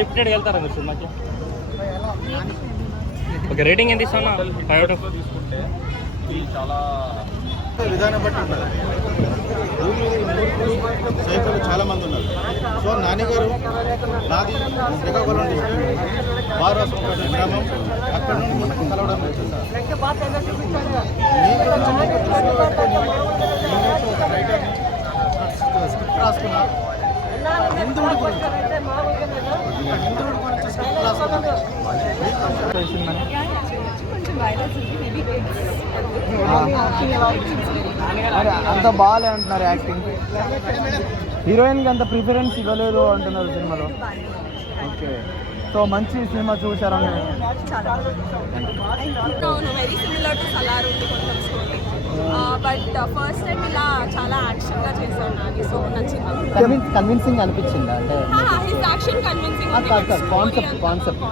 Repeated వెళ్తారా మీరు సినిమాకి? ఓకే, రేటింగ్ ఎంత ఇస్తాను? 5 out of 5 తీసుకుంటే చాలా విధానం బట్టి ఉంటుంది. సైకిల్ చాలా మంది ఉన్నారు. సో నాన్నగారు నాది శ్రీకాకుళం డిస్ట్రిక్ట్ బారాసుపేట గ్రామం, అక్కడ నుండి మనకు కలవడం వచ్చింది. స్క్రిప్ట్ రాసుకున్నా హిందువుడి గురించి స్క్రిప్ట్ రాసుకున్నా. అంత బాగాలే అంటున్నారు యాక్టింగ్. హీరోయిన్కి అంత ప్రిఫరెన్స్ ఇవ్వలేదు అంటున్నారు సినిమాలో. ఓకే, సో మంచి సినిమా చూసారని. వెరీ సిమిలర్ టు సలార్ ఉంది కొంచెం స్టోరీ, బట్ ఫస్ట్ టైం ఇలా చాలా యాక్షన్గా చేశాను నాది. సో నచ్చింది. కన్విన్సింగ్ అనిపించిందా? అంటే హిస్ యాక్షన్ కన్విన్సింగ్, కాన్సెప్ట్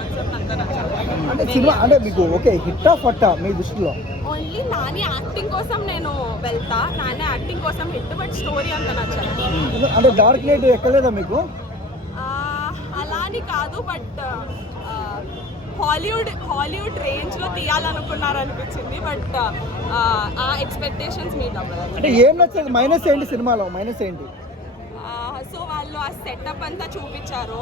అంటే సినిమా అంటే మీకు ఓకే హిట్టా ఫట్టా మీ దృష్టిలో? ఓన్లీ నాని యాక్టింగ్ కోసం నేను వెళ్తా, నాని యాక్టింగ్ కోసం హిట్, బట్ స్టోరీ అంత నచ్చలేదు. అంటే డార్క్ నైట్ ఎక్కలేదా మీకు? అలా అని కాదు, బట్ హాలీవుడ్ రేంజ్లో తీయాలనుకున్నారనిపించింది, బట్ ఆ ఎక్స్పెక్టేషన్స్ మీట్ అవ్వలేదు. అంటే ఏం నచ్చలేదు? మైనస్ ఏంటి సినిమాలో? మైనస్ ఏంటి? సో వాళ్ళు ఆ సెటప్ అంతా చూపించారు.